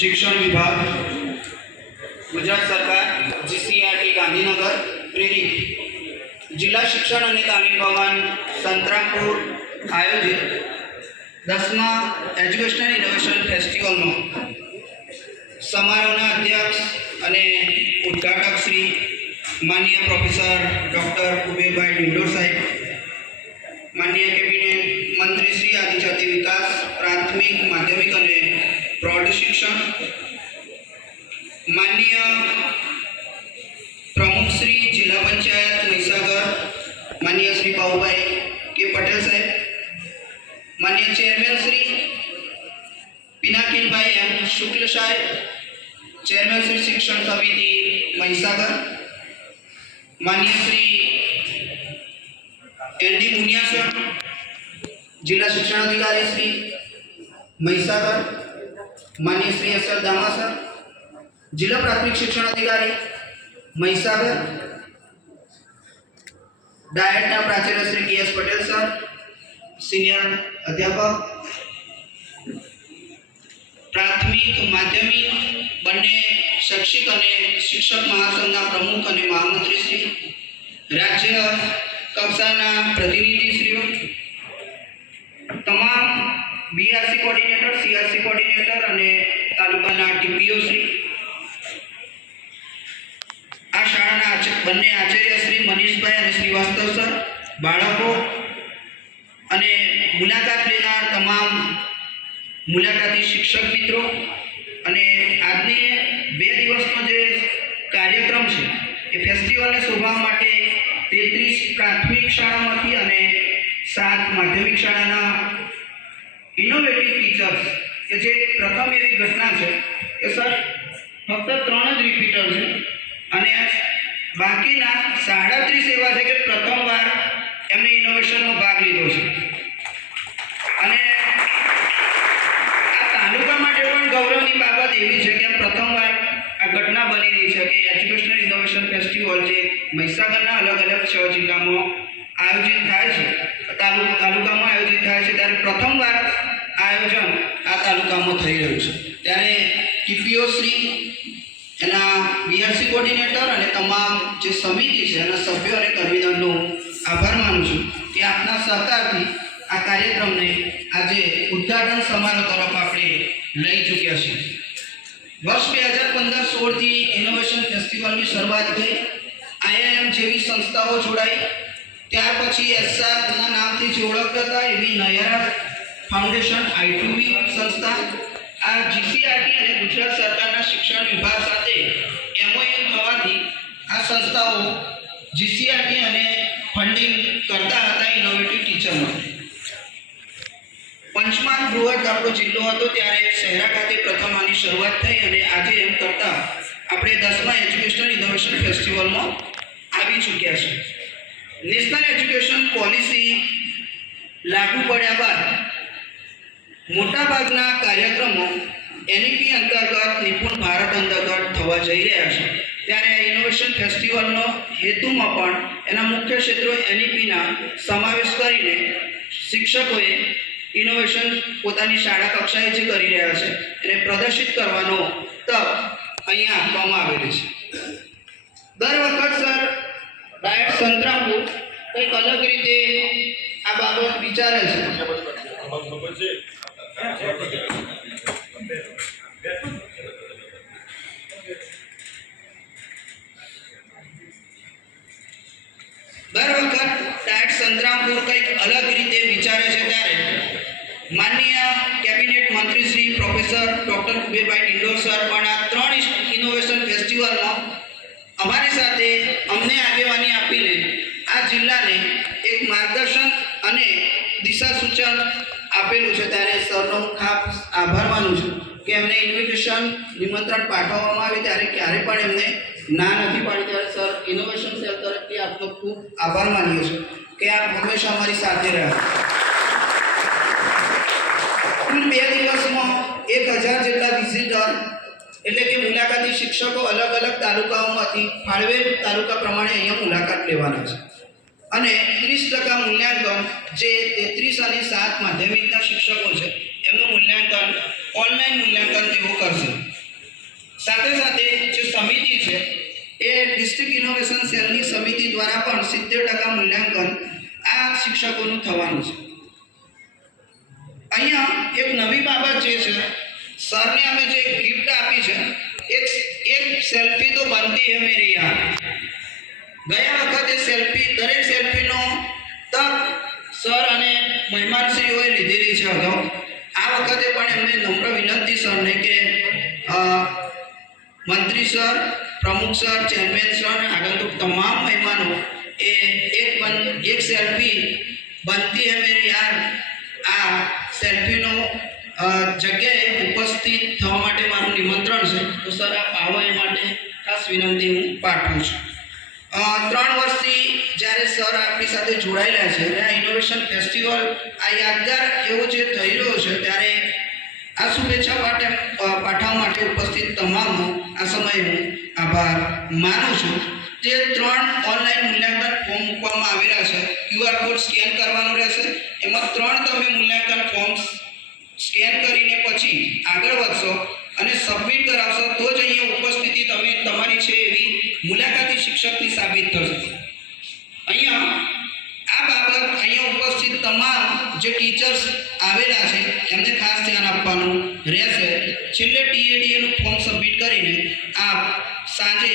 शिक्षण विभाग गुजरात सरकार GCRT गांधीनगर प्रेरित जिला शिक्षण और तालीम भवन संतरामपुर आयोजित 10मा एज्युकेशनल इनोवेशन फेस्टिवल में समारोहना अध्यक्ष અને ઉદ્ઘાટક શ્રી માનનીય પ્રોફેસર ડૉક્ટર કુબેરભાઈ ડિંડોર સાહેબ, માનનીય કેબિનેટ મંત્રી શ્રી આદિજાતિ વિકાસ, પ્રાથમિક, માધ્યમિક અને પ્રૌઢ શિક્ષણ, માનનીય પ્રમુખ શ્રી જિલ્લા પંચાયત મહીસાગર માનનીય શ્રી બાબુભાઈ કે પટેલ સાહેબ, માનનીય ચેરમેન શ્રી पिनाकिनभाई एम शुक्ल साहेब, चेयरमैन श्री शिक्षण समिति महीसागर, माननीय श्री ND मुनिया सर, जिला शिक्षण अधिकारी श्री महीसागर, माननीय श्री SL दामा सर, जिला प्राथमिक शिक्षण अधिकारी महीसागर, डायटना प्राचार्य Shri KS Patel sir, senior अध्यापक, प्राथमिक, माध्यमिक बने शैक्षिक और शिक्षक महासंघ प्रमुख और महामंत्री श्री, राज्य कक्षाना प्रतिनिधिश्रीओ, तमाम BRC कोऑर्डिनेटर, CRC कोऑर्डिनेटर और तालुकाना TPO श्री, आ शाळाना बने आचार्य श्री मनीषभाई और श्रीवास्तव सर, बाळको और मुलाकात लेनार तमाम मुलाकाती शिक्षक मित्रों અને આજની 2 દિવસનો જે કાર્યક્રમ છે એ ફેસ્ટિવલને શોભાવવા માટે 33 પ્રાથમિક શાળામાંથી અને 7 માધ્યમિક શાળાના ઇનોવેટિવ ટીચર્સ કે જે પ્રથમ એવી ઘટના છે કે સર ફક્ત 3 જ રિપીટર છે અને બાકીના 37 એવા છે કે પ્રથમવાર એમને ઇનોવેશનમાં ભાગ લીધો છે અને गौरवनी बाबत एवी है कि प्रथमवार आ घटना बनी रही है कि एज्युकेशनल इनोवेशन फेस्टिवल जो महीसागरना अलग अलग 6 जिल्ला में आयोजित थाय छे, तालुका में आयोजित थाय छे, त्यारे प्रथमवार आयोजन आ तालुका में थई रह्युं छे। त्यारे TPO श्री एना BRC कोऑर्डिनेटर और तमाम जे समिति है एना सभ्यो और कर्मीदळनो आभार मानु छुं कि आपना सहकारथी आ कार्यक्रम ने आज उद्घाटन समारोह तरफ आपणे लई चूक्या छे। वर्ष 2015-16 थी इनोवेशन फेस्टिवल की शुरुआत थई। IIM जेवी संस्थाओं जोड़ाई, त्यार पछी SR ना नाम थी जे ओळखता था एवी नयरा फाउंडेशन I2V संस्था, आ GCRT અને ગુજરાત સરકારના શિક્ષણ વિભાગ સાથે MOU થવાથી આ સંસ્થાઓ GCRT અને ફંડિંગ કરતા હતા ઇનોવેટિવ ટીચર માટે। पंचमहाल बृहद आपणो जिल्लो हतो त्यारे शहरा खाते प्रथम आनी शुरुआत थई अने आजे एम करता आपणे 10मा एज्युकेशनल इनोवेशन फेस्टिवल में आवी चूक्या छे। नेशनल एज्युकेशन पॉलिसी लागू पड्या बाद मोटा भागना कार्यक्रमों NEP अंतर्गत निपुण भारत अंतर्गत थवा जई रह्या छे, त्यारे इनोवेशन फेस्टिवलनो हेतुमां पण एना मुख्य क्षेत्रों NEP ना समावेश करीने शिक्षकोए इनोवेशन पोतानी शाळा कक्षाए जे करी रह्या छे एने प्रदर्शित करवानो तक अहींया आपवामां आवेली छे। दर वखत सर डायट संतरामपुर कंईक अलग रीते आ बाबत विचारे छे। दर वखत डायट संतरामपुर कंईक अलग रीते विचारे छे त्यारे माननीय कैबिनेट मंत्री Shri professor doctor Kuberbhai Dindor sir पण आ 3 इनोवेशन फेस्टिवल में अमारी साथे अमने आगेवानी आपीने आ जिल्लाने एक मार्गदर्शन अने दिशा सूचन आपेलू छे। त्यारे सरनो खास आभार मानु छुं कि एमने इन्विटेशन निमंत्रण पाठववामां आवे त्यारे क्यारे पण एमने ना नथी पाडी। त्यारे सर इनोवेशन सेल तरफथी आपनो खूब आभार मानीए छे कि आप हमेशा अमारी साथे रह्या। कुल 2 दिवस में 1000 जेटला विजिटर एटले के मुलाकाती शिक्षकों अलग अलग तालुकाओमांथी फाळवेल तालुका प्रमाणे अहींया मुलाकात लेवाना छे અને 30% મૂલ્યાંકન જે 33 અને 7 માધ્યમિકના શિક્ષકો છે એમનું મૂલ્યાંકન ઓનલાઈન મૂલ્યાંકન તેઓ કરશે। સાથે સાથે જે સમિતિ છે એ ડિસ્ટ્રિક્ટ ઇનોવેશન સેલની સમિતિ દ્વારા પણ 70% મૂલ્યાંકન આ શિક્ષકોનું થવાનું છે. અહીંયા એક નવી બાબત જે છે, સરને અમે જે ગિફ્ટ આપી છે, એક સેલ્ફી તો બનતી હે મેરી યાર. ગયા વખતે દરેક સેલ્ફીનો તક સર અને મહેમાનશ્રીઓએ લીધેલી છે અગાઉ. આ વખતે પણ એમને નમ્ર વિનંતી સરને કે મંત્રી સર, પ્રમુખ સર, ચેરમેન સર અને આગંતુક તમામ મહેમાનો એ એક સેલ્ફી બનતી હે મેરી યાર આ સેલ્ફીનો જગ્યાએ ઉપસ્થિત થવા માટે મારું નિમંત્રણ છે. તો સર આપ આવો એ માટે ખાસ વિનંતી હું પાઠવું છું. 3 વર્ષથી જ્યારે સર આપણી સાથે જોડાયેલા છે અને આ ઇનોવેશન ફેસ્ટિવલ આ યાદગાર એવો જે થઈ રહ્યો છે, ત્યારે આ શુભેચ્છા પાઠવવા માટે ઉપસ્થિત તમામનો આ સમયે હું આભાર માનું છું. જે 3 ઓનલાઈન મૂલ્યાંકન ફોર્મ મૂકવામાં આવેલા છે, QR કોડ સ્કેન કરવાનો રહેશે. એમાં 3 તમે મૂલ્યાંકન ફોર્મ્સ સ્કેન કરીને પછી આગળ વધશો અને સબમિટ કરાવશો તો જ અહીંયા ઉપસ્થિતિ તમે તમારી છે એવી મુલાકાતી શિક્ષકની સાબિત થશે. અહીંયા આ બાબત અહીંયા ઉપસ્થિત તમામ જે ટીચર્સ આવેલા છે એમને ખાસ ધ્યાન આપવાનું રહેશે. છેલ્લે TADAનું ફોર્મ સબમિટ કરીને આપ સાંજે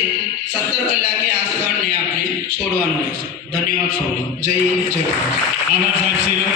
17 કલાકે આ સ્થળને આપણે છોડવાનું રહેશે. ધન્યવાદ સૌનો. જય હિન્દ, જય ભારત. આભાર સાહેબ શ્રી.